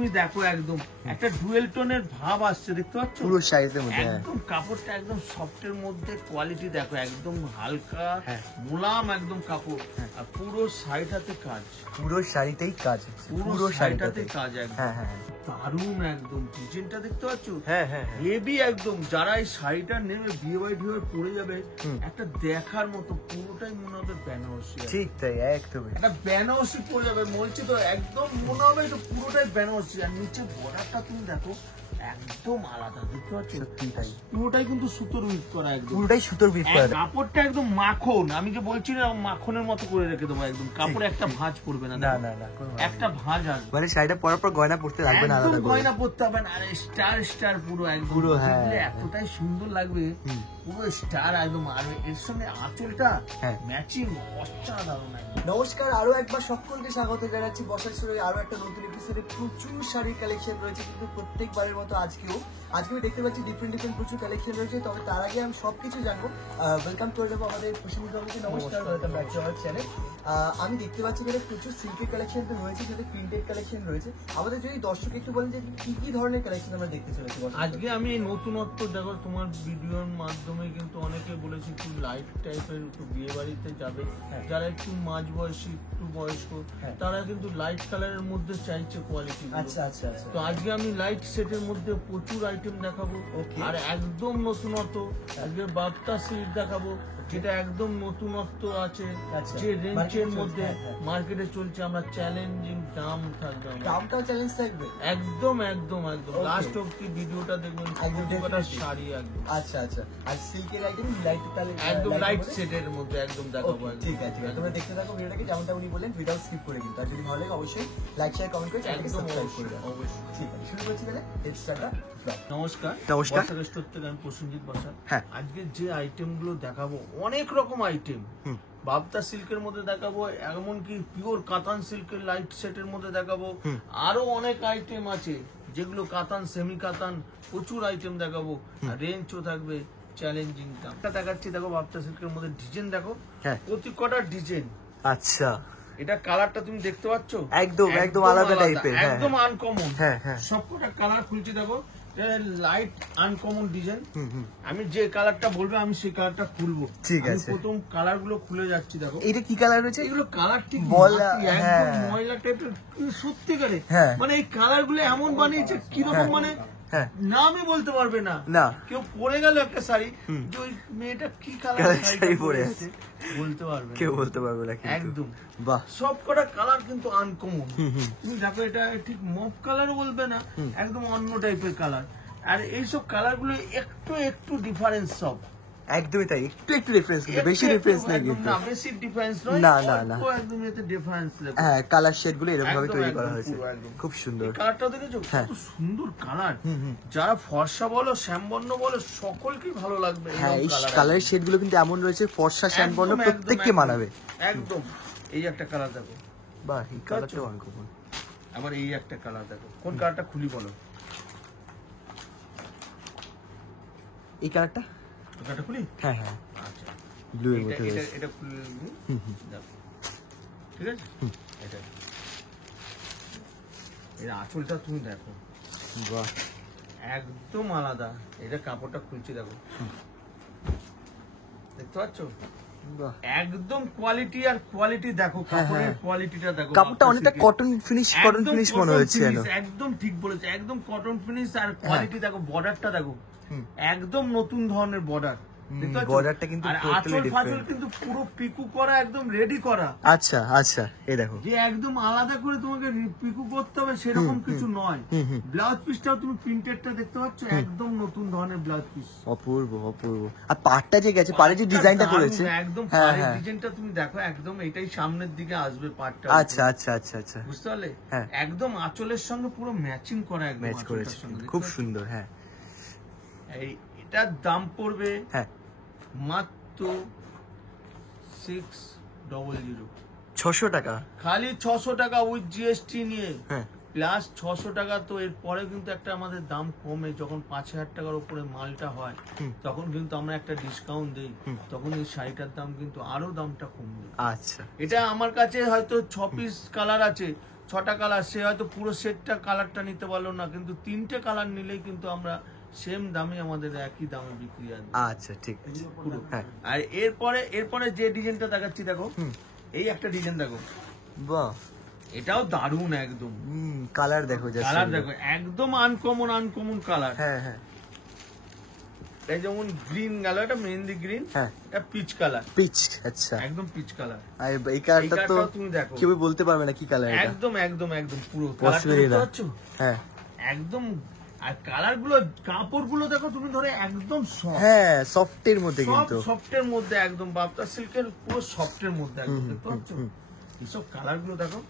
তুমি দেখো একদম একটা ডুয়েল টোনের ভাব আসছে, দেখতে পাচ্ছ পুরো শাড়িতে মধ্যে একদম কাপড়টা একদম সফটের মধ্যে, কোয়ালিটি দেখো একদম হালকা মোলাম একদম কাপড়, আর পুরো শাড়িটাতে কাজ, পুরো শাড়িতেই কাজ, পুরো শাড়িটাতে কাজ একদম। হ্যাঁ হ্যাঁ দারুণ একদম ডিজাইনটা দেখতে পাচ্ছ, হ্যাঁ হ্যাঁ হেভি একদম। যারা এই শাড়িটা নেবে বিয়ে বাড়ি ঢুয়ে পরে যাবে একটা দেখার মতো, পুরোটাই মনে হবে বেনারসি, ঠিক তাই একদম একটা বেনারসি পরে যাবে বলছি তো, একদম মনে হবে এটা পুরোটাই বেনারসি। আর নিচে বর্ডারটা তুমি দেখো একদম আলাদা, দেখতে পাচ্ছ পুরোটাই কিন্তু সুতোর উইভ করা, একদম পুরোটাই সুতোর উইভ করা, কাপড়টা একদম মাখন। আমি যে বলছি না মাখনের মতো করে রেখে দেবো একদম, কাপড়ে একটা ভাঁজ পড়বে না, না না না একটা ভাঁজ আসবে, মানে শাড়িটা পরার পর গয়না পরতে লাগবে না, আলাদা করে গয়না পরতে হবে না। আরে স্টার স্টার পুরো একদম, পুরো হ্যাঁ এতটাই সুন্দর লাগবে, পুরো স্টার একদম। আর এর সঙ্গে আঁচলটা ম্যাচিং অসাধারণ। নমস্কার, আরো একবার সকলকে স্বাগত জানাচ্ছি বসার শুরুতে আরো একটা নতুন এপিসোডে। প্রচুর শাড়ির কালেকশন রয়েছে, কিন্তু প্রত্যেকবারের মতো আজকেও দেখতে পাচ্ছি ডিফারেন্ট প্রচুর কালেকশন রয়েছে। তবে তার আগে আমি সবকিছু জানবো। ওয়েলকাম করে দেবো আমাদের খুশিমুখ বাবুকে। নমস্কার, welcome back to our channel. আমি দেখতে পাচ্ছি এখানে প্রচুর সিল্কের কালেকশন তো রয়েছে, সাথে প্রিন্টেড কালেকশন রয়েছে। আমাদের যদি দর্শক একটু বলেন যে কি কি ধরনের কালেকশন আমরা দেখতে চলেছি আজকে। আমি নতুনত্ব দেখো, তোমার ভিডিওর মাধ্যমে কিন্তু অনেকে বলেছি একটু লাইট টাইপের, একটু বিয়ে বাড়িতে যাবে, যারা একটু মাঝ বয়সী একটু বয়স্ক, তারা কিন্তু লাইট কালারের মধ্যে চাইছে কোয়ালিটি। আচ্ছা আচ্ছা আচ্ছা, তো আজকে আমি লাইট সেটের মধ্যে প্রচুর আইটেম দেখাবো, আর একদম নতুনত্ব। আজকে বাপ্তা সিল্ক দেখাবো, যেটা একদম নতুনত্ব আছে, যে রেঞ্জের মধ্যে মার্কেটে চলছে। আমরা চ্যালেঞ্জিং দাম থাকবে, দামটা চ্যালেঞ্জ থাকবে একদম একদম একদম। লাস্ট অবধি ভিডিওটা দেখবেন, একদম শাড়ি একদম। আচ্ছা আচ্ছা, আর সিল্কের আইটেম লাইট কালার একদম লাইট সেটের মধ্যে একদম দেখাবো। ঠিক আছে, তোমরা দেখতে থাকো ভিডিওটাকে, যেমনটা উনি বললেন ভিডিও স্কিপ করে কিন্তু। আর যদি ভালো লাগে অবশ্যই লাইক শেয়ার কমেন্ট করে চ্যানেলকে সাবস্ক্রাইব করে দাও। অবশ্যই, ঠিক আছে, শুরু করছি তাহলে। Let's start the blog. নমস্কার, নমস্কার, বসার স্টোর থেকে আমি প্রসেনজিৎ বসার। হ্যাঁ, আজকে যে আইটেম গুলো দেখাবো অনেক রকম আইটেম। বাপ্তা সিল্কের মধ্যে দেখাবো, এমনকি পিওর কাতান সিল্কের লাইট সেটের মধ্যে দেখাবো। আরো অনেক আইটেম আছে যেগুলো কাতান, সেমি কাতান, প্রচুর আইটেম দেখাবো। আর রেঞ্জও থাকবে চ্যালেঞ্জিং দাম। দেখাচ্ছি দেখো, বাপ্তা সিল্কের মধ্যে ডিজাইন দেখো, প্রতি কটা ডিজাইন। আচ্ছা, এটা কালারটা তুমি দেখতে পাচ্ছ একদম একদম আলাদা টাইপের, একদম আনকমন। হ্যাঁ হ্যাঁ, সবকটা কালার খুলছি দেখো, লাইট আনকমন ডিজাইন। আমি যে কালারটা বলবো আমি সেই কালারটা খুলবো। ঠিক আছে, প্রথম কালার গুলো খুলে যাচ্ছি দেখো। এটা কি কালার রয়েছে? এগুলো কালার ঠিক একদম ময়লা টাইপের, সত্যিকারে মানে এই কালার গুলো এমন বানিয়েছে কিরকম, মানে নামই বলতে পারবে না। কেউ পরে গেল একটা শাড়ি, যে ওই মেয়েটা কি কালার শাড়ি পরে আছে বলতে পারবে, কেউ বলতে পারবে না একদম। বাহ, সব কটা কালার কিন্তু আনকমন। তুমি দেখো, এটা ঠিক মপ কালারও বলবে না, একদম অন্য টাইপের কালার। আর এইসব কালার গুলো একটু একটু ডিফারেন্স, সব একদমই তাই, একটু একটু ডিফারেন্স, কিন্তু বেশি ডিফারেন্স নেই কিন্তু, না বেশি ডিফারেন্স নয়, না না না, একদম এতে ডিফারেন্স। হ্যাঁ, কালার শেড গুলো এরকম ভাবে তৈরি করা হয়েছে, খুব সুন্দর। কালারটা দেখেছো কত সুন্দর কালার, যারা ফর্সা বলো শ্যামবর্ণ বলো সকলকেই ভালো লাগবে। হ্যাঁ, এই কালারের শেড গুলো কিন্তু এমন রয়েছে, ফর্সা শ্যামবর্ণ প্রত্যেককে মানাবে একদম। এই একটা কালার দেখো, বাহ, এই কালারটা অনকমন। আবার এই একটা কালার দেখো, কোন কালারটা খুলি বলো? এই কালারটা, কালারটা খুলি? হ্যাঁ হ্যাঁ, আচ্ছা, ব্লু এর মধ্যে রয়েছে, এটা খুলে দেখো, ঠিক আছে। এটা এর আঁচলটা তুমি দেখো, বাহ, একদম আলাদা। এটা কাপড়টা খুলছি দেখো, দেখতে পাচ্ছ একদম কোয়ালিটি। আর কোয়ালিটি দেখো, কাপড়ের কোয়ালিটিটা দেখো, কাপড়টা অনেকটা কটন ফিনিশ মনে হচ্ছে, একদম ঠিক বলেছে, একদম কটন ফিনিশ। আর কোয়ালিটি দেখো, বর্ডারটা দেখো, একদম নতুন ধরনের বর্ডার, বর্ডারটা কিন্তু টোটালি ডিফারেন্ট, কিন্তু পুরো পিকু করা, একদম রেডি করা। আচ্ছা আচ্ছা, এই দেখো, যে একদম আলাদা করে তোমাকে পিকু করতে হবে সেরকম কিছু নয়। ব্লাউজ পিসটাও তুমি প্রিন্টেডটা দেখতে পাচ্ছ, একদম নতুন ধরনের ব্লাউজ পিস, অপূর্ব অপূর্ব। আর পাড়টা যে গেছে, পাড়ে যে ডিজাইনটা করেছে, একদম পাড়ের ডিজাইনটা তুমি দেখো, একদম এটাই সামনের দিকে আসবে পাড়টা। আচ্ছা আচ্ছা আচ্ছা আচ্ছা, বুঝতে পারলে? একদম আঁচলের সঙ্গে পুরো ম্যাচিং করা, একদম ম্যাচ করেছে, খুব সুন্দর। হ্যাঁ, এই এটার দাম পড়বে মাত্র 600 টাকা, খালি 600 টাকা উইথ জিএসটি নিয়ে, প্লাস 600 টাকা। তো এরপরে কিন্তু একটা আমাদের দাম কমে, যখন 5000 টাকার উপরে মালটা হয় তখন কিন্তু আমরা একটা ডিসকাউন্ট দিই, তখন এই শাড়িটার দাম কিন্তু আরো দামটা কমবে। আচ্ছা, এটা আমার কাছে হয়তো 6 পিস কালার আছে, 6টা কালার, সে হয়তো পুরো সেটটা কালারটা নিতে পারলো না, কিন্তু 3টে কালার নিলেই কিন্তু আমরা সেম দামে আমাদের একই দামে বিক্রি আছে আচ্ছা ঠিক আছে পুরো। হ্যাঁ আর এরপরে যে ডিজাইনটা দেখাচ্ছি দেখো, এই একটা ডিজাইন দেখো, বাহ এটাও দারুণ একদম। কালার দেখো জাস্ট কালার দেখো একদম আনকমন কালার। হ্যাঁ হ্যাঁ এই যেমন গ্রিন গেল, এটা মেহেন্দি গ্রিন, হ্যাঁ এটা পিচ কালার, পিচ আচ্ছা একদম পিচ কালার। আর এই কালারটা তো কালারটাও তুমি দেখো কেউ বলতে পারবে না কি কালার এটা একদম পুরো Possible কালারটা না। দেখতে পাচ্ছ হ্যাঁ একদম। আর কালার গুলো, কাপড় গুলো দেখো তুমি, ধরে একদম soft, হ্যাঁ সফটের মধ্যে সব কিন্তু সফটের মধ্যে একদম, বাপ্তা সিল্কের পুরো সফটের মধ্যে একদম, দেখতে পাচ্ছ এইসব কালার গুলো দেখো।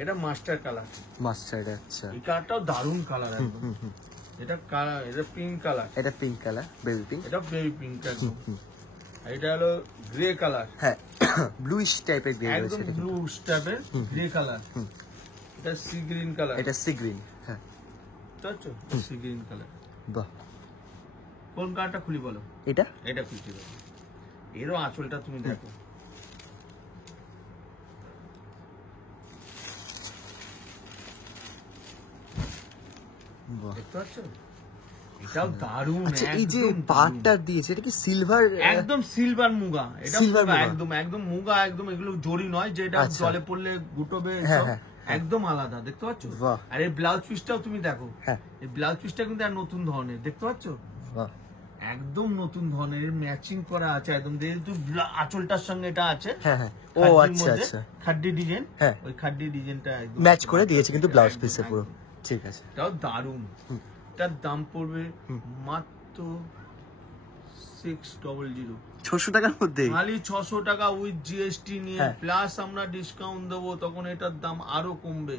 এটা মাস্টার কালার, মাস্টার্ড আচ্ছা এই কালারটাও দারুণ কালার একদম। এটা কালার, এটা পিঙ্ক কালার, এটা পিঙ্ক কালার বেবি পিঙ্ক এটা বেবি পিঙ্ক একদম। আর এটা হলো গ্রে কালার, হ্যাঁ ব্লুইশ টাইপের গ্রে একদম রয়েছে এটা ব্লু স্টাইপের গ্রে কালার। এটা সি গ্রিন কালার, এটা সি গ্রিন হ্যাঁ বুঝতে পারছো, সি গ্রিন কালার। বাহ কোন কালারটা খুলি বলো? এটা এটা খুলছি দেখো, এরও আঁচলটা তুমি দেখো, বাহ দেখতে পাচ্ছ, এটাও দারুণ। আচ্ছা এই যে একদম পাটটা দিয়েছে এটা কি সিলভার একদম সিলভার মুগা, এটা Silver মুগা, মুগা। একদম মুগা, একদম এগুলো জরি নয় যেটা আচ্ছা। জলে পড়লে গুটোবে, হ্যাঁ, সব হ্যাঁ, একদম আলাদা, দেখতে পাচ্ছ। বাহ। আর এই ব্লাউজ পিসটাও তুমি দেখো, হ্যাঁ এই ব্লাউজ পিসটা কিন্তু আর নতুন ধরনের, দেখতে পাচ্ছ, বাহ একদম নতুন ধরনের ম্যাচিং করা আছে একদম, যেহেতু আঁচলটার সঙ্গে এটা আছে, হ্যাঁ হ্যাঁ ও খাদ্যির আচ্ছা মধ্যে, আচ্ছা খাদ্যি ডিজাইন, হ্যাঁ। ওই খাদ্যি ডিজাইনটা একদম ম্যাচ করে দিয়েছে কিন্তু ব্লাউজ একদম, পিসে পুরো একদম। ঠিক আছে এটাও দারুণ। এটার দাম পড়বে মাত্র 600, 600 টাকার মধ্যে খালি 600 টাকা উইথ জিএসটি নিয়ে, হ্যাঁ। প্লাস আমরা ডিসকাউন্ট দেবো, তখন এটার দাম আরো কমবে।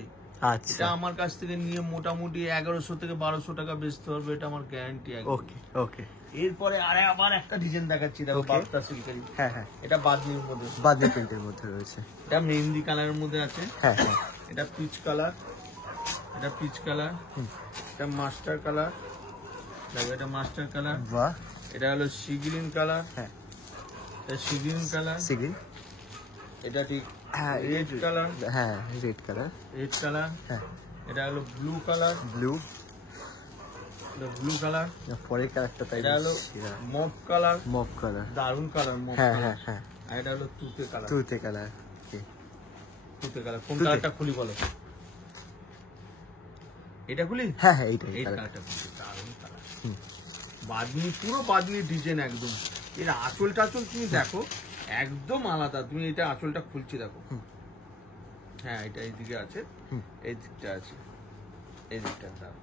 আচ্ছা এটা আমার কাছ থেকে নিয়ে মোটামুটি 1100 থেকে 1200 টাকা বেচতে পারবে, এটা আমার গ্যারান্টি একদম। ওকে ওকে এরপরে আবার একটা ডিজাইন দেখাচ্ছি দেখো, Okay. বাপ্তা সিল্কেরই, হ্যাঁ হ্যাঁ এটা বাদনির মধ্যে, বাদনি প্রিন্টের মধ্যে রয়েছে এটা মেহেন্দি কালারের মধ্যে আছে, হ্যাঁ হ্যাঁ এটা পিচ কালার, এটা পিচ কালার, এটা মাস্টার কালার, দেখো এটা মাস্টার কালার, বাহ এটা হলো সি গ্রিন কালার, হ্যাঁ এটা sea green colour, sea green এটা ঠিক হ্যাঁ রেড কালার, হ্যাঁ রেড কালার রেড কালার, হ্যাঁ এটা হলো blue colour, blue blue colour, পরের কালারটা তাই এটা হলো মফ কালার, মফ কালার দারুন কালার মফ হ্যাঁ কালার, হ্যাঁ হ্যাঁ আর এটা হলো তুতে কালার, তুতে কালার তুতে কালার। কোন তুতে। কালারটা খুলি বলো? এটা খুলি, হ্যাঁ হ্যাঁ এইটাই এই কালার কালারটা খুলি, দারুন কালার, বাদনি, পুরো বাদনি ডিজাইন একদম। এর আঁচল টাচল তুমি দেখো একদম আলাদা, তুমি এটা আঁচলটা খুলছি দেখো, হ্যাঁ এটা এইদিকে আছে, এই দিকটা আছে, এই দিকটা দেখো,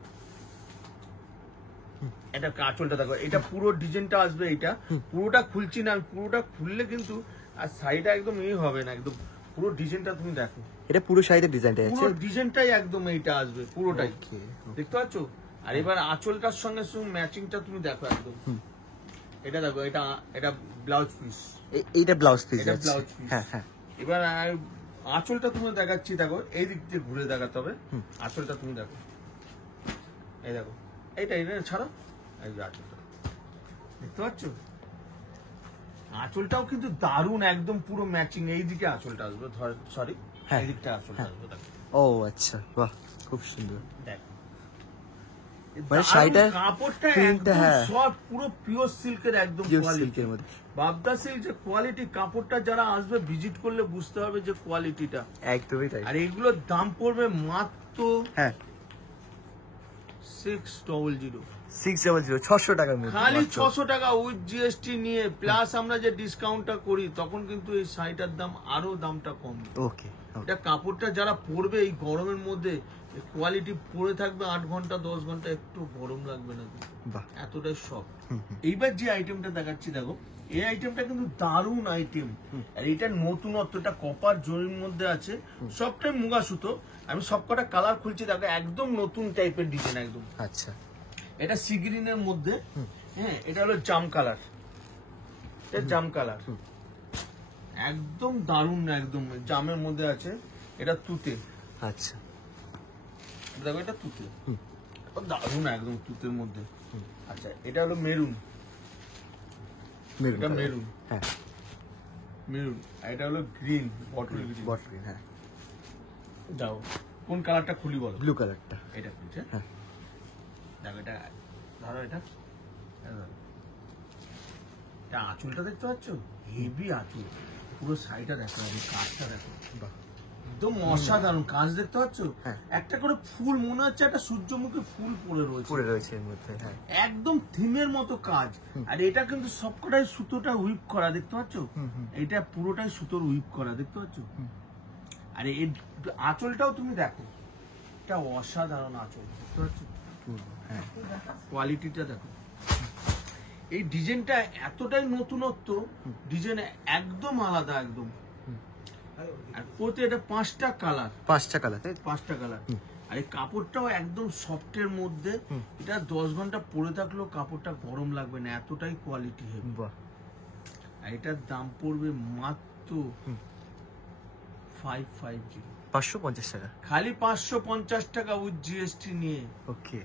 এটা আঁচলটা দেখো, এটা পুরো ডিজাইনটা আসবে, এটা পুরোটা খুলছি না, পুরোটা খুললে কিন্তু আর সাইডটা একদম হবে না, একদম পুরো ডিজাইনটা তুমি দেখো, এটা পুরো শাড়িতে ডিজাইনটা আছে পুরো ডিজাইনটাই একদম এইটা আসবে পুরোটাই, ওকে দেখতে পাচ্ছ। আর এবার আঁচলটার সঙ্গে ম্যাচিংটা তুমি দেখো একদম, এটা দেখো, এটা ব্লাউজ পিস, এইটা ব্লাউজ পিস এটা আছে ব্লাউজ পিস। হ্যাঁ হ্যাঁ এবার আঁচলটা তুমি দেখাচ্ছি দেখো, এই দিক দিয়ে ঘুরে দেখাতে হবে, আঁচলটা তুমি দেখো, এই দেখো, এইটা ছাড়ো, এই যে আঁচলটা দেখতে পাচ্ছ, আঁচলটাও কিন্তু দারুণ একদম পুরো ম্যাচিং, এই দিকে আঁচলটা আসবে, সরি হ্যাঁ, এই দিকটা আঁচলটা আসবে, দেখো ও আচ্ছা বাহ খুব সুন্দর দেখো, মানে দারুণ শাড়িটার কাপড়টা প্রিন্টটা, একদম হ্যাঁ। সফট, পুরো পিওর সিল্কের একদম পিওর কোয়ালিটি, সিল্কের মধ্যে বাবদা সিল্ক যে কোয়ালিটি, কাপড়টা যারা আসবে ভিজিট করলে বুঝতে হবে যে কোয়ালিটিটা। একদমই তাই আর এগুলোর দাম পড়বে মাত্র হ্যাঁ 600, 600 টাকার মধ্যে খালি মাত্র। 600 টাকা উইথ জিএসটি নিয়ে, প্লাস আমরা যে ডিসকাউন্টটা করি, তখন কিন্তু এই শাড়িটার দাম আরো দামটা কম। ওকে এটা কাপড়টা যারা পরবে এই গরমের মধ্যে, কোয়ালিটি পরে থাকবে 8 ঘন্টা 10 ঘন্টা, একটু গরম লাগবে না, বাহ এতটাই সফট। এইবার যে আইটেমটা দেখাচ্ছি দেখো, এই আইটেমটা কিন্তু দারুণ আইটেম, আর এটা নতুনত্ব, এটা কপার জরির মধ্যে আছে, সবটাই মুগা সুতো। আমি সবকটা কালার খুলছি দেখো, একদম নতুন টাইপের ডিজাইন একদম। আচ্ছা এটা সি গ্রিনের মধ্যে, হ্যাঁ এটা হলো জাম কালার, এটা জাম কালার, একদম দারুণ, একদম জামের মধ্যে আছে। এটা তুতে, আচ্ছা দেখো এটা তুতে, দারুণ একদম তুতের মধ্যে। আচ্ছা এটা হলো মেরুন, মেরুন এটা মেরুন, হ্যাঁ মেরুন, আর এটা হলো গ্রিন, বটল গ্রিন, বটল হ্যাঁ দাও কোন কালারটা খুলি বলো? ব্লু কালারটা। এটা খুলছে। হ্যাঁ দেখো এটা ধরো, এটা এটা আঁচলটা দেখতে পাচ্ছ, হেভি আঁচল, পুরো শাড়িটা দেখো, কাজটা দেখো, বাহ একদম অসাধারণ কাজ দেখতে পাচ্ছ। হ্যাঁ। একটা করে ফুল মনে হচ্ছে একটা সূর্যমুখী ফুল পড়ে রয়েছে এর মধ্যে। হ্যাঁ একদম থিমের মতো কাজ। আর এটা কিন্তু সবকটাই সুতোটা উইপ করা দেখতে পাচ্ছ, এটা পুরোটাই সুতোর উইপ করা দেখতে পাচ্ছ। আর এই আঁচলটাও তুমি দেখো, এটা অসাধারণ আঁচল দেখতে পাচ্ছ, হ্যাঁ কোয়ালিটিটা দেখো। এই ডিজাইনটা এতটাই নতুনত্ব, ডিজাইন একদম আলাদা একদম। আর প্রতি এটা 5টা কালার, 5টা কালার, 5টা কালার। আর এই কাপড়টাও একদম সফটের মধ্যে, এটা 10 ঘন্টা পরে থাকলেও কাপড়টা গরম লাগবে না, এতটাই কোয়ালিটি হেভি। বাহ আর এটার দাম পড়বে মাত্র 550, 550 টাকা, খালি 550 টাকা উইথ জিএসটি নিয়ে। ওকে।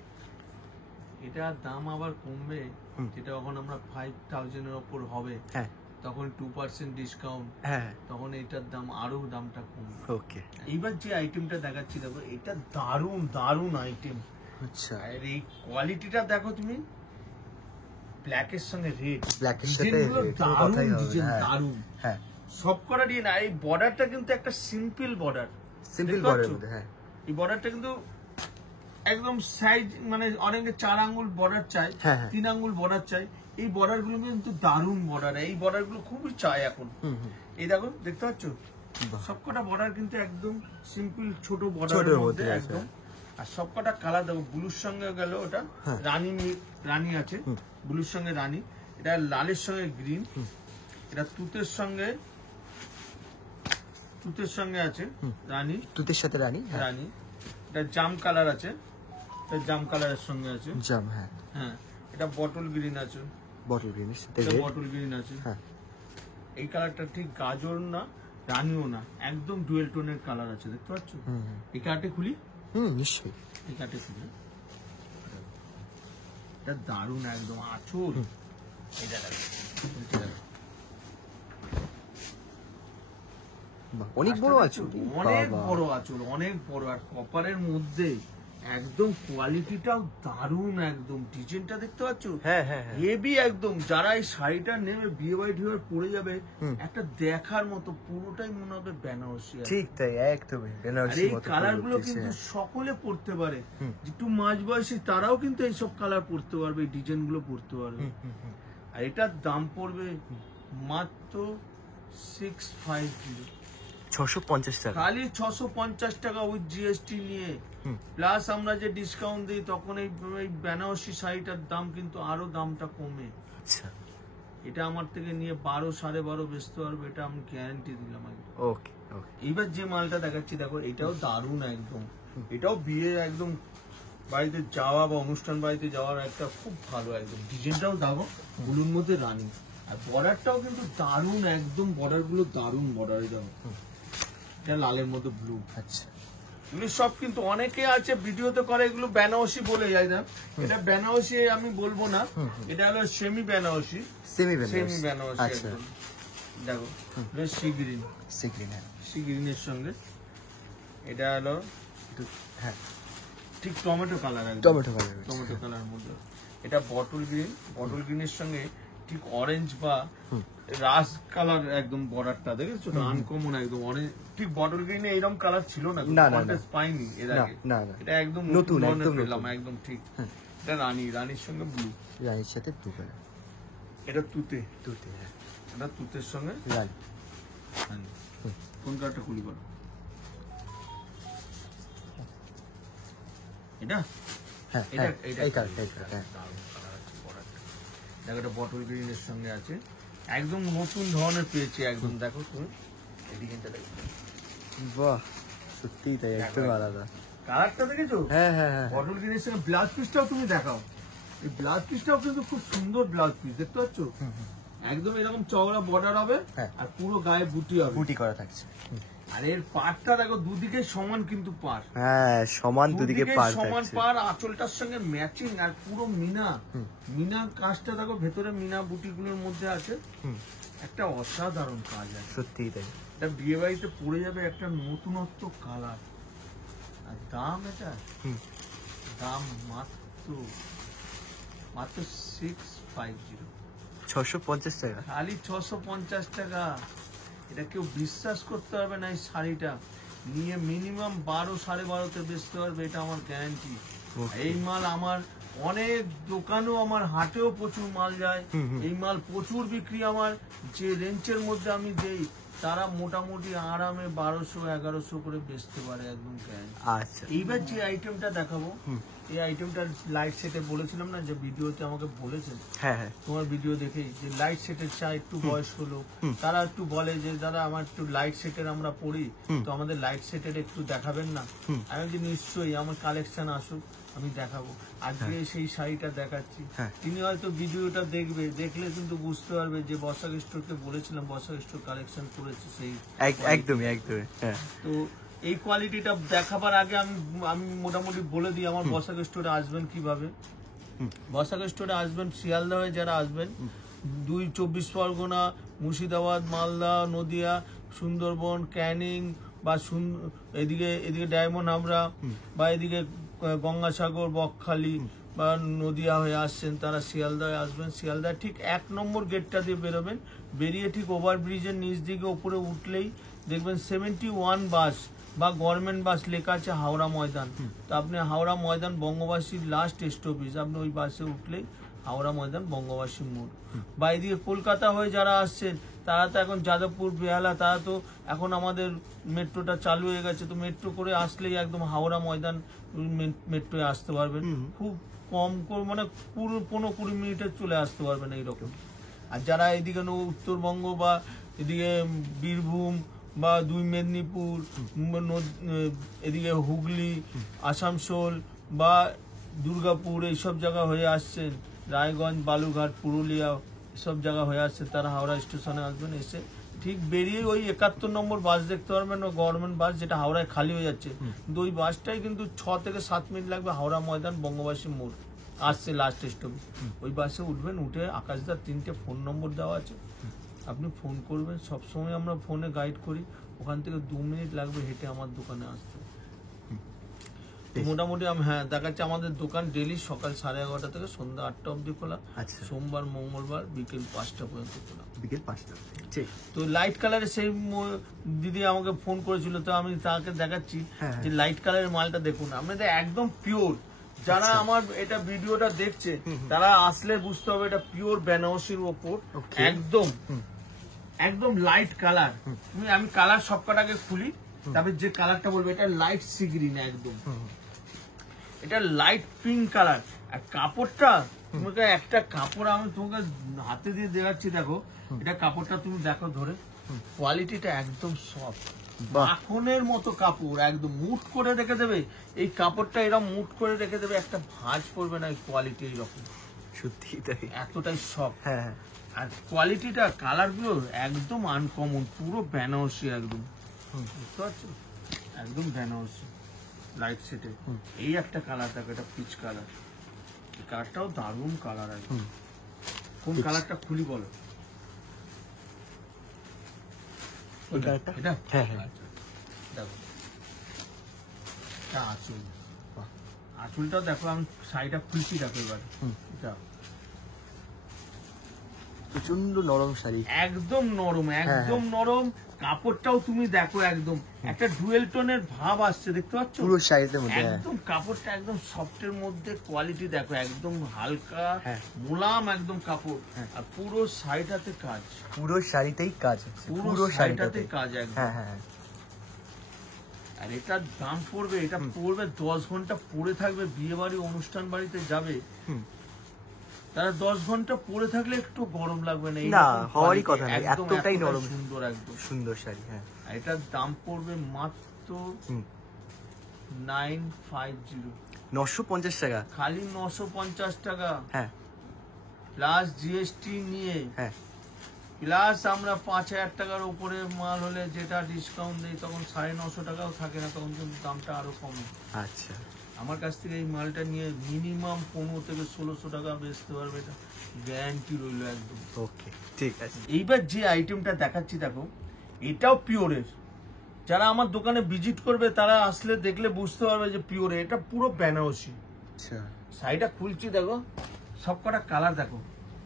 এটার দাম আবার কমবে, যেটা যখন আমরা 5000 এর উপর হবে, হ্যাঁ তখন 2% ডিসকাউন্ট, হ্যাঁ তখন এটার দাম আরো দামটা কমবে। ওকে। এইবার যে আইটেমটা দেখাচ্ছি দেখো, এটা দারুণ দারুণ আইটেম। আচ্ছা আর এই কোয়ালিটিটা দেখো তুমি, ব্ল্যাকের সঙ্গে রেড, ব্ল্যাকের সাথে ডিজাইনগুলো red এর দারুণ, কথাই হবে, ডিজাইন হ্যাঁ। দারুণ, হ্যাঁ সব করা দিয়ে না। এই বর্ডারটা কিন্তু একটা সিম্পল বর্ডার, সিম্পল দেখতে বর্ডারের পাচ্ছো? মধ্যে। হ্যাঁ এই বর্ডারটা কিন্তু একদম সাইজ, মানে অনেকে 4 আঙ্গুল বর্ডার চায়, হ্যাঁ, হ্যাঁ। 3 আঙ্গুল বর্ডার চাই। এই বর্ডার গুলো কিন্তু দারুণ বর্ডার, এই বর্ডার গুলো খুবই চাই এখন। এই দেখো, দেখতে পাচ্ছ সবকটা বর্ডার কিন্তু একদম সিম্পল ছোট বর্ডারের মধ্যে একদম। আর সবকটা কালার দেখো, ব্লুর সঙ্গে গেল ওটা রানী আছে, ব্লুর সঙ্গে রানী, এটা লালের সঙ্গে গ্রিন, এটা তুতের সঙ্গে আছে রানী, তুতের সাথে রানী, হ্যাঁ রানী, এটা জাম কালার আছে, এটা জাম কালারের সঙ্গে আছে, জাম, হ্যাঁ হ্যাঁ, এটা বটল গ্রিন আছে, বটল গ্রিনের সাথে এটা রেড, বটল গ্রিন আছে। হ্যাঁ এই কালারটা ঠিক গাজর না, রানীও না, একদম ডুয়েল টোনের কালার আছে, দেখতে পাচ্ছ। এই কালারটা খুলি, নিশ্চয়ই। এই কালারটা খুলি, এটা দারুণ একদম আঁচল। এটা দেখো, এটা দেখো। বাহ, অনেক বড় আঁচল, অনেক বাবা। বড় আঁচল, অনেক বড়। আর কপারের মধ্যে একদম কোয়ালিটিটাও দারুণ, একদম ডিজাইনটা দেখতে পাচ্ছ, হ্যাঁ হ্যাঁ হ্যাঁ হেভি একদম। যারা এই শাড়িটা নেবে বিয়ে বাড়ি ঢিয়ে পরে যাবে, একটা দেখার মতো, পুরোটাই মনে হবে বেনারসি। ঠিক তাই, একদমই আর বেনারসি এই মতো কালার গুলো করে কিন্তু উঠেছে। সকলে পড়তে পারে, একটু মাঝবয়সী তারাও কিন্তু এইসব কালার পড়তে পারবে, এই ডিজাইন গুলো পড়তে পারবে। আর এটার দাম পড়বে মাত্র 650, 650 টাকা, খালি 650 টাকা উইথ জিএসটি নিয়ে। প্লাস আমরা যে ডিসকাউন্ট দিই, তখন এই বেনারসি শাড়িটার দাম কিন্তু আরো দামটা কমে। আচ্ছা এটা আমার থেকে নিয়ে 12, 12.5 বেচতে পারবে, এটা আমি গ্যারান্টি দিলাম একদম। ওকে ওকে। এইবার যে মালটা দেখাচ্ছি দেখো, এটাও দারুণ একদম, এটাও বিয়ে একদম বাড়িতে যাওয়া বা অনুষ্ঠান বাড়িতে যাওয়ার একটা খুব ভালো একদম। ডিজাইনটাও দেখো, ব্লুর মধ্যে রানী, আর বর্ডারটাও কিন্তু দারুণ একদম, বর্ডার গুলো দারুণ বর্ডারে দেখো, এটা লালের মধ্যে ব্লু। আচ্ছা এগুলো সব কিন্তু অনেকে আছে ভিডিওতে করে, এগুলো বেনারসি বলে যায় না, এটা বেনারসি আমি বলবো না, এটা হলো semi Banarasi, semi semi Banarasi. Banarasi আচ্ছা একদম। দেখো সি গ্রিন, সি গ্রিন, হ্যাঁ সি গ্রিনের সঙ্গে এটা হলো হ্যাঁ ঠিক tomato colour, tomato colour, tomato colour মধ্যে। এটা বটল গ্রিন, বটল গ্রিনের সঙ্গে ঠিক অরেঞ্জ বা রাস কালার একদম, বর্ডারটা দেখেছো তো আনকমন একদম অরেঞ্জ। ঠিক বটল গ্রিনে এরকম কালার ছিল না, না, কন্ট্রাস্ট পাইনি এর আগে, না না এটা একদম নতুন, নতুন একদম পেলাম নতুন। একদম ঠিক। এটা রানী, রানীর সঙ্গে ব্লু, রানীর সাথে ব্লু কালার, এটা তুতে, তুতে, হ্যাঁ এটা তুতের সঙ্গে রানী। রানী। কোন কালারটা খুলি বলো? এটা হ্যাঁ এটা হ্যাঁ, এটা এই কালার, এই কালার, হ্যাঁ দারুণ কালার আছে বর্ডারটা। দেখো এটা বটল গ্রিনের সঙ্গে আছে, একদম নতুন ধরনের পেয়েছি একদম। দেখো তুমি এই ডিজাইনটা দেখো, বাহ, সত্যিই তাই, একদম আলাদা। কালারটা দেখেছো? হ্যাঁ হ্যাঁ হ্যাঁ বটল গ্রিনের সঙ্গে ব্লাউজ পিসটাও তুমি দেখাও, এই ব্লাউজ পিসটাও কিন্তু খুব সুন্দর ব্লাউজ পিস, দেখতে পাচ্ছ? একদম এরকম চওড়া বর্ডার হবে, হ্যাঁ। আর পুরো গায়ে বুটি হবে, বুটি করা থাকছে। আর এর পাড়টা দেখো, দুদিকে সমান কিন্তু পাড়, হ্যাঁ সমান দুদিকে পার সমান থাকছে। পাড়, আঁচলটার সঙ্গে ম্যাচিং, আর পুরো মিনা কাজটা দেখো, ভেতরে মিনা বুটিগুলোর মধ্যে আছে, একটা অসাধারণ কাজ আছে। সত্যিই তাই। এটা বিয়ে বাড়িতে পড়ে যাবে, একটা নতুনত্ব কালার। আর দাম এটা দাম মাত্র 650, 650 টাকা। খালি 650 টাকা। এটা কেউ বিশ্বাস করতে পারবে না, এই শাড়িটা নিয়ে মিনিমাম 12-12.5-তে বেচতে পারবে, এটা আমার গ্যারান্টি। এই মাল আমার অনেক দোকানেও, আমার হাটেও প্রচুর মাল যায়। এই মাল প্রচুর বিক্রি। আমার যে রেঞ্জের মধ্যে আমি দেই তারা মোটামুটি আরামে 1200-1100 করে বেচতে পারে, একদম গ্যারান্টি। আচ্ছা, এইবার যে আইটেমটা দেখাবো, এই আইটেমটা লাইট সেটে বলেছিলাম না, যে ভিডিওতে আমাকে বলেছেন, হ্যাঁ হ্যাঁ, তোমার ভিডিও দেখেই, যে লাইট সেটের চাই একটু বয়স্ক লোক, তারা একটু বলে যে দাদা আমার একটু লাইট সেটের আমরা পড়ি, তো আমাদের লাইট সেটের একটু দেখাবেন না। আমি যে নিশ্চয়ই, আমার কালেকশন আসুক, আমি দেখাবো। আজকে সেই শাড়িটা দেখাচ্ছি, তিনি হয়তো ভিডিওটা দেখবে, দেখলে কিন্তু বুঝতে পারবে যে বসাক স্টোরকে বলেছিলাম, বসাক স্টোর কালেকশন করেছে সেই। একদমই একদমই, হ্যাঁ। তো এই কোয়ালিটিটা দেখাবার আগে আমি মোটামুটি বলে দিই আমার বসাক স্টোরে আসবেন কিভাবে। বসাক স্টোরে আসবেন শিয়ালদা হয়ে যারা আসবেন, 24 পরগনা, মুর্শিদাবাদ, মালদা, নদিয়া, সুন্দরবন, ক্যানিং বা এদিকে ডায়মন্ড হাবড়া বা এদিকে গঙ্গাসাগর, বকখালি বা নদিয়া হয়ে আসছেন, তারা শিয়ালদায় আসবেন। শিয়ালদা ঠিক 1 নম্বর গেটটা দিয়ে বেরোবেন, বেরিয়ে ঠিক ওভারব্রিজের নিচ দিকে উপরে উঠলেই দেখবেন 71 বাস বা গভর্নমেন্ট বাস লেখা আছে হাওড়া ময়দান। তো আপনি হাওড়া ময়দান বঙ্গবাসীর লাস্ট স্টপেজ, আপনি ওই বাসে উঠলেই হাওড়া ময়দান বঙ্গবাসী মোড়। বা এদিকে কলকাতা হয়ে যারা আসছেন, তারা তো এখন যাদবপুর, বেহালা, তারা তো এখন আমাদের মেট্রোটা চালু হয়ে গেছে, তো মেট্রো করে আসলেই একদম হাওড়া ময়দান মেট্রোয় আসতে পারবেন। খুব কম করে, মানে 15-20 মিনিটে চলে আসতে পারবেন এইরকম। আর যারা এদিকে উত্তরবঙ্গ বা এদিকে বীরভূম বা 2 মেদিনীপুর, এদিকে হুগলি, আসানসোল বা দুর্গাপুর, এইসব জায়গা হয়ে আসছেন, রায়গঞ্জ, বালুরঘাট, পুরুলিয়া, সব জায়গা হয়ে আসছে, তারা হাওড়া স্টেশনে আসবেন। এসে ঠিক বেরিয়ে ওই 71 নম্বর বাস দেখতে পারবেন, গভর্নমেন্ট বাস, যেটা হাওড়ায় খালি হয়ে যাচ্ছে, কিন্তু ওই বাসটাই কিন্তু 6 থেকে 7 মিনিট লাগবে হাওড়া ময়দান বঙ্গবাসী মোড় আসছে লাস্ট স্টপে। ওই বাসে উঠবেন, উঠে আকাশদার 3টে ফোন নম্বর দেওয়া আছে, আপনি ফোন করবেন। সবসময় আমরা ফোনে গাইড করি, ওখান থেকে 2 মিনিট লাগবে হেঁটে আমার দোকানে আসতে। মোটামুটি আমি দেখাচ্ছি আমাদের দোকান ডেলি সকাল 11:30 থেকে সন্ধ্যা 8টা অবধি খোলা। সোমবার মঙ্গলবার বিকেল 5টা পর্যন্ত খোলা। বিকেল 5টা, ঠিক। তো লাইট কালারের সেই দিদি আমাকে ফোন করেছিল, তো আমি তাকে দেখাচ্ছি যে লাইট কালারের মালটা দেখুন, আপনাদের একদম পিওর। যারা আমার এটা ভিডিওটা দেখছে, তারা আসলে বুঝতে হবে এটা পিওর বেনারসির ওপর, একদম লাইট কালার। আমি কালার সবকটাকে খুলি, তবে যে কালারটা বলবো এটা লাইট সি গ্রিন, একদম এটা লাইট পিঙ্ক কালার। আর কাপড়টা, তোমাকে একটা কাপড় আমি তোমাকে হাতে দিয়ে দেখাচ্ছি, দেখো এটা কাপড়টা তুমি দেখো ধরে, কোয়ালিটিটা একদম সফট, মাখনের মতো কাপড়, একদম মুট করে রেখে দেবে। এই কাপড়টা এরকম মুট করে রেখে দেবে, একটা ভাঁজ পড়বে না। এই কোয়ালিটি এইরকম, সত্যি তাই, এতটাই সফট। হ্যাঁ। আর কোয়ালিটিটা, কালারগুলো একদম আনকমন, পুরো বেনারসি একদম, বুঝতে পারছো, একদম বেনারসি লাইট সেটে। এই একটা কালার দেখো, এটা পিচ কালার, এই কালারটাও দারুণ কালার একদম। কোন কালারটা খুলি বলো? এটা, হ্যাঁ হ্যাঁ, দেখো এটা আঁচল, আঁচলটাও দেখো, আমি শাড়িটা খুলছি, দেখো এবার এটা প্রচন্ড নরম শাড়ি, একদম নরম, একদম নরম। কাপড়টাও তুমি দেখো, একদম একটা ডুয়েল টোনের ভাব আসছে, দেখতে পাচ্ছ পুরো শাড়িতে মধ্যে, একদম কাপড়টা একদম সফটের মধ্যে, কোয়ালিটি দেখো একদম হালকা মোলাম একদম কাপড়। আর পুরো শাড়িটাতে কাজ, পুরো শাড়িতেই কাজ, পুরো শাড়িটাতে কাজ একদম। হ্যাঁ। আর এটার দাম পড়বে, এটা পড়বে 10 ঘন্টা পরে থাকবে, বিয়ে বাড়ি, অনুষ্ঠান বাড়িতে যাবে, তারা 10 ঘন্টা পরে থাকলে একটু গরম লাগবে না, হওয়ারই কথা না, এতটাই নরম, সুন্দর, একদম সুন্দর শাড়ি। হ্যাঁ, এটার দাম পড়বে মাত্র 950 টাকা, খালি 950 টাকা, হ্যাঁ, প্লাস জিএসটি নিয়ে, হ্যাঁ, প্লাস আমরা 5000 টাকার উপরে মাল হলে যেটা ডিসকাউন্ট দেই, তখন 950 টাকাও থাকে না, তখন কিন্তু দামটা আরো কমে। আচ্ছা, আমার কাছ থেকে এই মালটা নিয়ে মিনিমাম 15 থেকে 1600 টাকা বেচতে পারবে, এটা গ্যারান্টি রইলো একদম। ওকে, ঠিক আছে। এইবার যে আইটেমটা দেখাচ্ছি দেখো, এটাও পিওরের, যারা আমার দোকানে ভিজিট করবে তারা আসলে দেখলে বুঝতে পারবে যে পিওর, এটা পুরো বেনারসি। আচ্ছা শাড়িটা খুলছি দেখো, সব কটা কালার দেখো,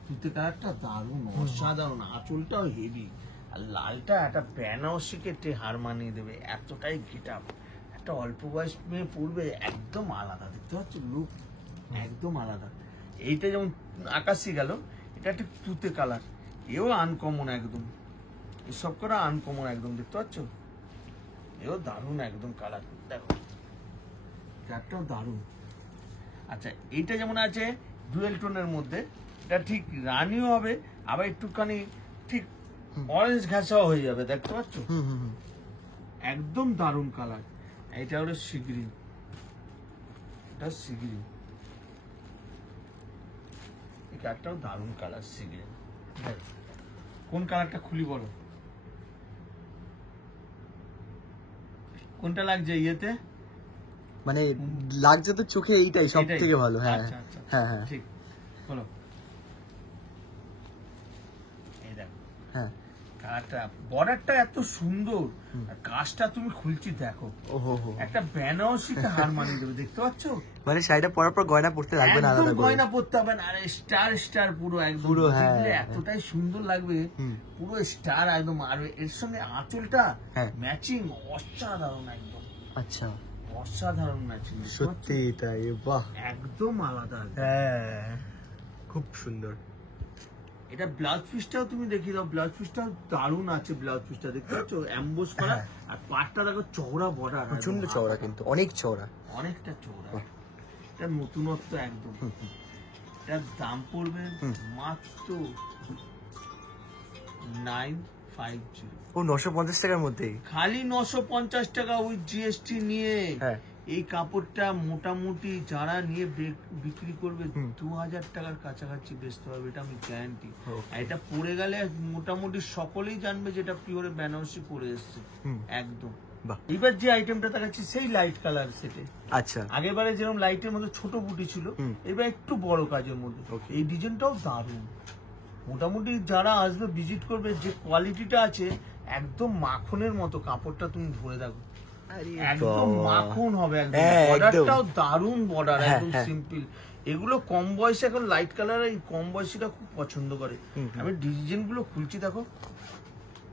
তুতে কালারটা দারুণ অসাধারণ, আঁচলটাও হেভি, আর লালটা একটা বেনারসিকে হার মানিয়ে দেবে, এতটাই গেট আপ। একটা অল্প বয়স মেয়ে পড়বে, একদম আলাদা, দেখতে পাচ্ছ লুক একদম আলাদা। এইটা যেমন আকাশি গেল, এটা একটা তুতে কালার, এও আনকমন একদম, এসব করা আনকমন একদম, দেখতে পাচ্ছ এও দারুণ একদম কালার, দেখো কালারটাও দারুণ। আচ্ছা এইটা যেমন আছে ডুয়েল টোনের মধ্যে, এটা ঠিক রানিও হবে, আবার একটুখানি ঠিক অরেঞ্জ ঘাসাও হয়ে যাবে, দেখতে পাচ্ছ একদম দারুণ কালার। এটা হলো সিগ্রিন, এটা সিগ্রিন, এই কালারটাও দারুণ কালার সিগ্রিন। কোন কালারটা খুলি বলো, কোনটা লাগছে ইয়েতে? মানে লাগছে তো চোখে এইটাই সব এটাই? থেকে ভালো। হ্যাঁ আচ্ছা, আচ্ছা, হ্যাঁ হ্যাঁ ঠিক বলো। এই দেখো হ্যাঁ। কালারটা, বর্ডারটা এত সুন্দর, আর কাজটা তুমি খুলছি দেখো, ওহো হো। একটা বেনারসিকে হার মানিয়ে দেবে, দেখতে পাচ্ছ? মানে শাড়িটা পরার পর গয়না পড়তে লাগবে না একদম আলাদা করে। গয়না পড়তে হবে না, আরে স্টার স্টার পুরো একদম, পুরো, হ্যাঁ, দেখলে হ্যাঁ। এতটাই সুন্দর লাগবে, পুরো স্টার একদম। আর এর সঙ্গে আঁচলটা হ্যাঁ। ম্যাচিং অসাধারণ একদম, আচ্ছা অসাধারণ ম্যাচিং, সত্যি তাই, বাহ একদম আলাদা একদম। হ্যাঁ খুব সুন্দর। এটা ব্লাউজ পিসটাও তুমি দেখিয়ে দাও, ব্লাউজ পিসটাও দারুণ আছে, ব্লাউজ পিসটা দেখতে পাচ্ছ এমবোস করা, আর পাটটা দেখো চওড়া বর্ডার, প্রচন্ড চওড়া, কিন্তু অনেক চওড়া। অনেকটা চওড়া, এটা নতুনত্ব একদম। এটার দাম পড়বে মাত্র 950, ও 950 টাকার মধ্যে। খালি 950 টাকা উইথ জিএসটি নিয়ে। হ্যাঁ। এই কাপড়টা মোটামুটি যারা নিয়ে বিক্রি করবে 2000 টাকার কাছাকাছি বেচতে হবে, এটা আমি গ্যারান্টি। এটা পরে গেলে মোটামুটি সকলেই জানবে যেটা পিওরে বেনারসি পরে এসছে একদম। বাহ। এবার যে আইটেমটা দেখাচ্ছি সেই লাইট কালার সেটে, আচ্ছা আগেবারে যেরকম লাইটের মধ্যে ছোট বুটি ছিল, এবার একটু বড় কাজের মধ্যে। এই ডিজাইনটাও দারুণ, মোটামুটি যারা আসবে ভিজিট করবে, যে কোয়ালিটিটা আছে একদম মাখনের মতো, কাপড়টা তুমি ধরে দেখো একদম মাখন হবে একদম, হ্যাঁ, বর্ডারটাও দারুণ বর্ডার, হ্যাঁ, একদম হ্যাঁ। সিম্পল। এগুলো কম বয়সে এখন লাইট কালার, এই কম বয়সীরা খুব পছন্দ করে। আমি ডিজাইন গুলো খুলছি দেখো,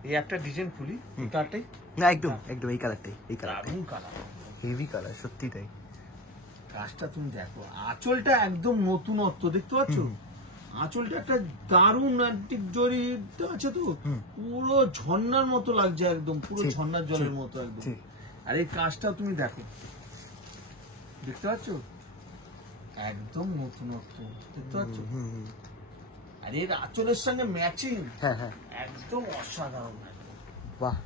এই একটা ডিজাইন খুলি, এই কালারটাই না একদম একদম এই কালারটাই, এই কালারটাই দারুণ কালার, হেভি কালার, সত্যি তাই। কাজটা তুমি দেখো, আঁচলটা একদম নতুনত্ব, দেখতে পাচ্ছ আঁচলটা একটা দারুণ অ্যান্টিক জরি আছে তো, পুরো ঝর্ণার মতো লাগছে একদম, পুরো ঠিক, ঝর্ণার জলের ঠিক, মতো একদম। ঠিক। আর এই কাজটা তুমি দেখো, দেখতে পাচ্ছ একদম নতুনত্ব, দেখতে পাচ্ছ? আর এর আঁচলের সঙ্গে ম্যাচিং হ্যাঁ হ্যাঁ একদম অসাধারণ একদম। বাহ।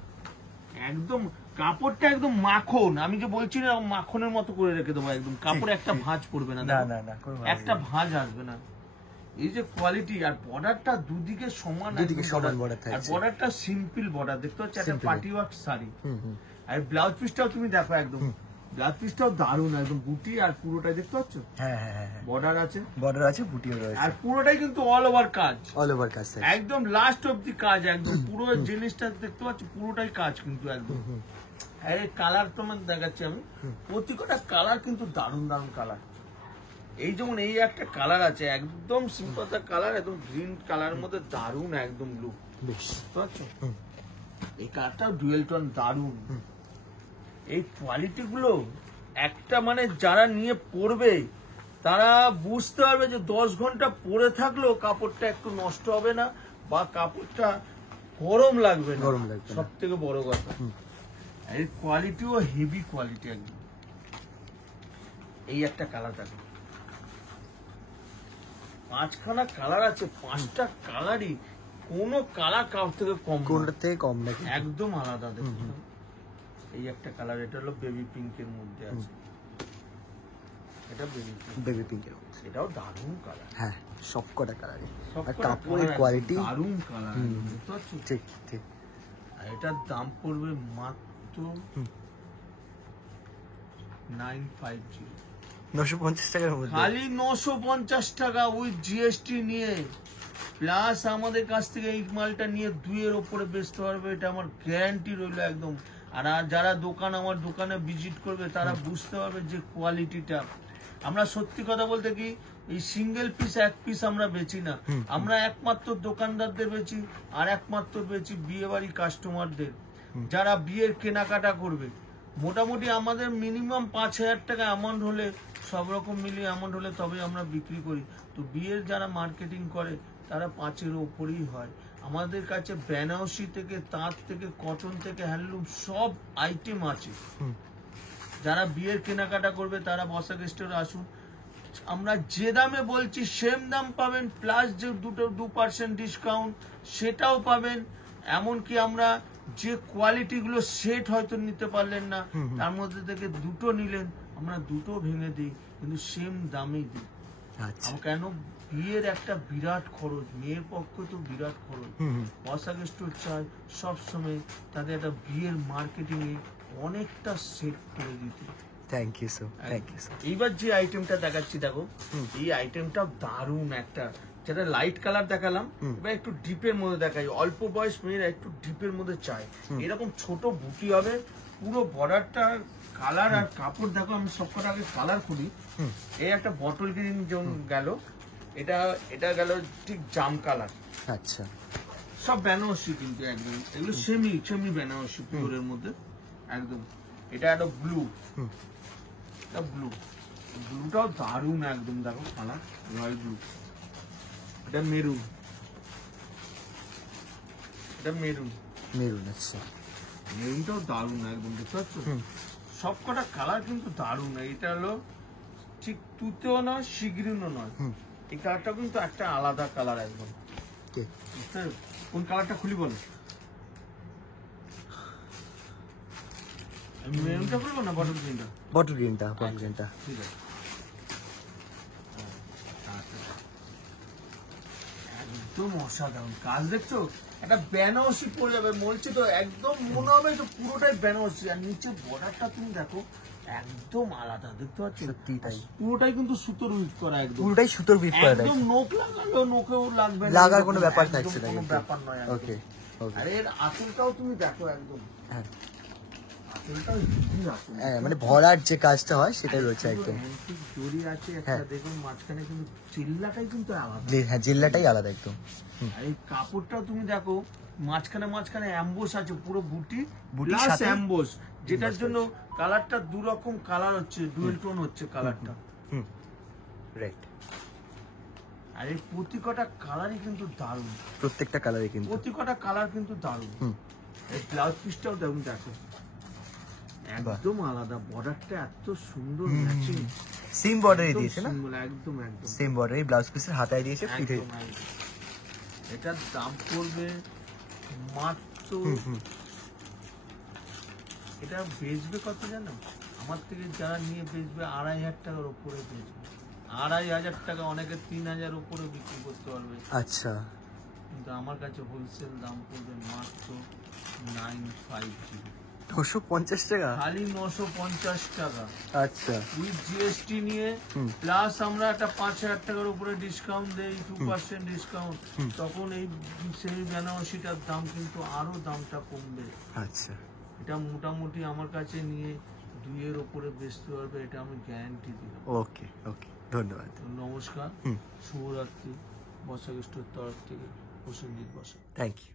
একদম কাপড়টা একদম মাখন, আমি যে বলছি না মাখনের মতো করে রেখে দেবো একদম, কাপড়ে একটা ভাঁজ পড়বে না, না দেখো। না না কোনো ভালো একটা ভাঁজ আসবে না। এই যে কোয়ালিটি, আর বর্ডারটা দুদিকে সমান, দুদিকে একদম সমান border। border আর থাকছে। বর্ডারটা সিম্পল বর্ডার, দেখতে পাচ্ছ একটা Simple। Party work sari. আর ব্লাউজ পিসটাও তুমি দেখো একদম, ব্লাউজ পিসটাও দারুণ একদম, বুটি আর পুরোটাই দেখতে পাচ্ছ হ্যাঁ হ্যাঁ হ্যাঁ, বর্ডার আছে, বর্ডার আছে, বুটিও রয়েছে, আর পুরোটাই কিন্তু অল ওভার কাজ, অল ওভার কাজ থাকে। একদম লাস্ট অব্দি কাজ, একদম পুরো জিনিসটা দেখতে পাচ্ছ পুরোটাই কাজ কিন্তু একদম। আর এই কালার তোমাকে দেখাচ্ছি আমি, প্রত্যেকটা কালার কিন্তু দারুণ দারুণ কালার। এই যেমন এই একটা কালার আছে একদম সিম্পল কালার, একদম গ্রিন কালারের মধ্যে দারুণ একদম লুক, বেশ। বুঝতে পারছো? এই কালারটাও ডুয়েল টোন দারুণ। এই কোয়ালিটি গুলো একটা মানে যারা নিয়ে পরবে তারা বুঝতে পারবে যে 10 ঘন্টা পরে থাকলেও কাপড়টা একটু নষ্ট হবে না, বা কাপড়টা গরম লাগবে না, গরম লাগবে না। সব থেকে বড় কথা। এই কোয়ালিটিও হেভি কোয়ালিটি একদম। এই একটা কালার দেখো, 5খানা কালার আছে, 5টা কালারই কোনো কালার কার থেকে কম না, কোনটার থেকে কম নাকি? একদম আলাদা। দেখুন এই একটা কালার, এটা হলো বেবি পিঙ্কের মধ্যে আছে, এটা বেবি পিঙ্ক, বেবি পিঙ্কের। এটাও দারুণ কালার, হ্যাঁ সব কটা কালারে, সব আর কটা কাপড়ের colour কোয়ালিটি দারুণ কালার, বুঝতে পারছো? ঠিক ঠিক। আর এটার দাম পড়বে মাত্র 950, 950 টাকার মধ্যে। খালি 950 টাকা উইথ জিএসটি নিয়ে, প্লাস আমাদের কাছ থেকে এই মালটা নিয়ে 2 এর ওপরে বেচতে পারবে, এটা আমার গ্যারান্টি রইলো একদম। আর যারা আমার দোকানে ভিজিট করবে তারা বুঝতে পারবে যে কোয়ালিটিটা। আমরা সত্যি কথা বলতে কি এই সিঙ্গেল পিস এক পিস আমরা বেচি না, আমরা একমাত্র দোকানদারদের বেচি আর একমাত্র বেচি বিয়ে বাড়ি কাস্টমারদের যারা বিয়ের কেনাকাটা করবে। মোটামুটি আমাদের মিনিমাম 5,000 টাকা অ্যামাউন্ট হলে, সব রকম মিলিয়ে অ্যামাউন্ট হলে তবে আমরা বিক্রি করি। তো বিয়ের যারা মার্কেটিং করে তারা 5-এর ওপরেই হয়। আমাদের কাছে বেনারসি থেকে, তাঁত থেকে, কটন থেকে, হ্যান্ডলুম সব আইটেম আছে। যারা বিয়ের কেনাকাটা করবে তারা বসাক স্টোরে আসুন। আমরা যে দামে বলছি সেম দাম পাবেন, প্লাস যে 2% ডিসকাউন্ট সেটাও পাবেন। এমনকি আমরা যে কোয়ালিটিগুলো সেট হয়তো নিতে পারলেন না, তার মধ্যে থেকে দুটো নিলেন, আমরা দুটো ভেঙে দিই, কিন্তু সেম দামেই দিই। আচ্ছা, কেন, বিয়ের একটা বিরাট খরচ, মেয়ের পক্ষে তো বিরাট খরচ। বসাক স্টোর চাই সবসময় তাদের একটা বিয়ের মার্কেটিং এ অনেকটা সেট করে দিতে। Thank you sir, thank you sir. এইবার যে আইটেমটা দেখাচ্ছি দেখো, এই আইটেমটা দারুণ একটা, যেটা লাইট কালার দেখালাম, এবার একটু ডিপের মধ্যে দেখাই। অল্প বয়স মেয়েরা একটু ডিপের মধ্যে চায়, এরকম ছোট বুটি হবে, পুরো বর্ডারটা কালার আর কাপড় দেখো। আমি সবকটা আগে কালার করি। এই একটা বটল গ্রিন যেমন গেল, এটা গেল ঠিক জাম কালার। আচ্ছা, সব বেনারসি কিন্তু একদম, এগুলো সেমি বেনারসি পিওরের মধ্যে একদম। এটা একটা ব্লু, এটা ব্লুটাও দারুণ একদম, দেখো কালার রয়্যাল ব্লু। এটা মেরুন, মেরুন। আচ্ছা, মেরুনটাও দারুণ একদম, দেখতে পাচ্ছ সবকটা কালার কিন্তু দারুণ। এটা হলো ঠিক তুতেও নয়, শিগরিনও নয়, এই কালারটা কিন্তু একটা আলাদা কালার একদম। ঠিক। বুঝতে পারছো? কোন কালারটা খুলি বলো? মেরুনটা খুলবো না বটল গ্রিনটা? বটল গ্রিনটা, বটল গ্রিনটা। ঠিক আছে, একদম অসাধারণ কাজ। দেখছো একটা বেনারসি পরে যাবে, বলছি তো একদম মনে হবে তো পুরোটাই বেনারসি। আর নিচে বর্ডারটা তুমি দেখো একদম আলাদা, দেখতে পাচ্ছ? সত্যি তাই। পুরোটাই কিন্তু সুতোর উইভ করা, একদম পুরোটাই সুতোর বিট করা একদম। নোক লাগালেও নোকেও লাগবে না, লাগার কোনো ব্যাপার একদম থাকছে না কোনো কিন্তু। ব্যাপার নয় একদম। ওকে, ওকে। আর এর আঁচলটাও তুমি দেখো একদম, হ্যাঁ, আঁচলটাও হেভি আঁচল। হ্যাঁ, মানে ভরার যে কাজটা হয় সেটাই রয়েছে একদম। অ্যান্টিক জড়ি আছে একটা, হ্যাঁ। দেখুন মাঝখানে কিন্তু চিল্লাটাই কিন্তু আলাদা। হ্যাঁ, জিল্লাটাই আলাদা একদম। আর এই কাপড়টাও তুমি দেখো মাঝখানে অ্যাম্বোস আছে, পুরো বুটির বুটির সাথে সাথে অ্যাম্বোস, যেটার জন্য কালারটা দু রকম কালার হচ্ছে, ডুয়েল টোন হচ্ছে কালারটা। রাইট। আর এই প্রতিকটা কালারই কিন্তু দারুণ, প্রত্যেকটা কালারে কিন্তু। প্রতিকটা কালার কিন্তু দারুণ। এই ব্লাউজ পিসটাও দেখুন, দেখো একদম আলাদা, বর্ডারটা এত সুন্দর ম্যাচিং। সেম বর্ডারই দিয়েছে না? একদম সেম বর্ডারই ব্লাউজ পিসের হাতায় দিয়েছে, পিঠে। একদম। এটার দাম পড়বে মাত্র, এটা বেচবে কত জানো? আমার থেকে যারা নিয়ে বেচবে 2,500 টাকার উপরে বেচবে। 2,500 টাকা, অনেকে 3,000 উপরে বিক্রি করতে পারবে। আচ্ছা, কিন্তু আমার কাছে হোলসেল দাম পড়বে মাত্র 950, 950 টাকা। খালি 950 টাকা। আচ্ছা, উইথ জিএসটি নিয়ে, প্লাস আমরা একটা 5,000 টাকার উপরে ডিসকাউন্ট দেই, 2% ডিসকাউন্ট। তখন এই সেমি বেনারসিটার দাম কিন্তু আরো দামটা কমবে। আচ্ছা। এটা মোটামুটি আমার কাছে নিয়ে 2-এর উপরে বেচতে পারবে, এটা আমি গ্যারান্টি দিলাম। ওকে, ওকে, ধন্যবাদ। তো নমস্কার, শুভরাত্রি, বসাক স্টোর তরফ থেকে প্রসেনজিৎ বসাক। Thank you.